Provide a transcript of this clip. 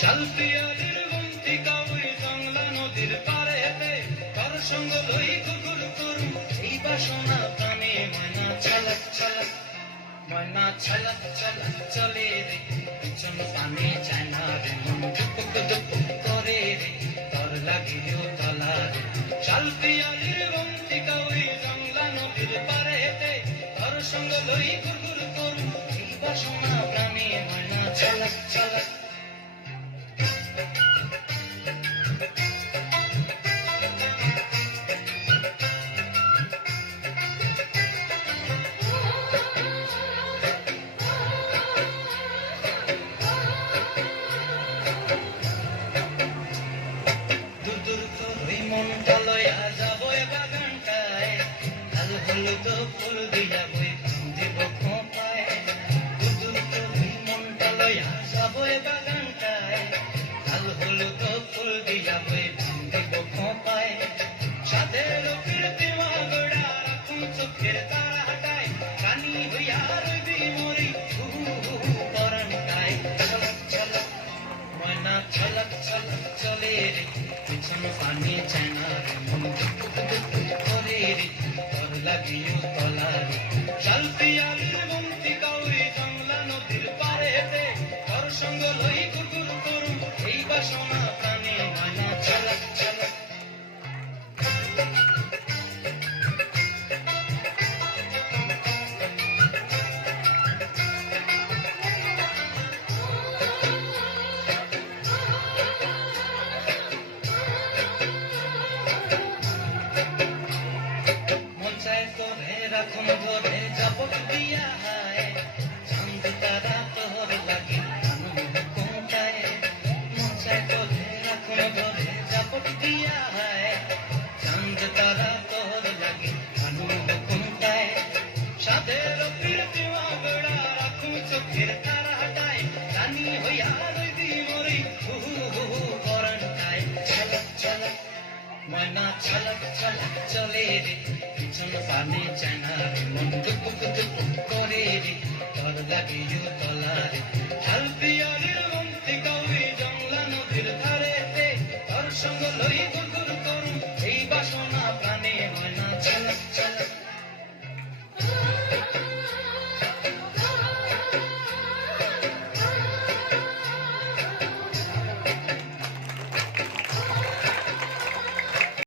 শালপিয়ালির বন্তি কাউই জংলা নদীর পারে হেঁটে তার সঙ্গ লই কুকুর করু এই বাসনা প্রাণে ময়না ছলক ছলক ময়না ছলক ছলক চলে রে পিছন পানে চায় না রে মন দুপুক দুপুক করে রে তর লাগিও তলা রে শালপিয়ালির বন্তি কাউই জংলা নদীর পারে হেঁটে তার সঙ্গ লই কুকুর করু এই বাসনা প্রাণে ময়না ছলক ছলক মনটা লয়া যাবো বাগানটায় লাল হলুদ ফুল দিয়া বই দিব খোঁপায় দুদুর তোর মনটা লয়া যাবো বাগানটায় লাল হলুদ ফুল দিয়া বই দিব খোঁপায় সাদের কীর্তি মাগড়া রাখুন চোখের তারা হাটায় কানি হইয়া রবি মরি পরানটায় ছলক ছলক ময়না ছলক ছলক চলে রে পিছন পানি চায় না রে মন দুপুক দুপুক করে রে তর লাগিও তলা রে শালপিয়ালির বন্তি কাউরি জংলা নদীর পারে হেঁটে তর সঙ্গ লই কুকুর করু এই বাসনা প্রাণে ময়না ছলক ছলক রাখুন ধরে জাপট দিয়া হায় চাঁদ তারা তোর লাগে কোনটায় মশায় তোরে রাখুন ধরে জাপট দিয়া হায় চাঁদ তারা তোর লাগে কোনটায় সাদের কীর্তি মাগড়া রাখুন চোখের তারা হাটায় রানী হইয়া রইবি মরি পরানটায় ছলক ছলক ময়না ছলক ছলক চলে রে পিছন পানে চায় না রে মন দুপুক দুপুক করে রে তর লাগিও তলা রে শালপিয়ালির বন্তি কাউরি জংলা নদীর ধারে তর সঙ্গ লই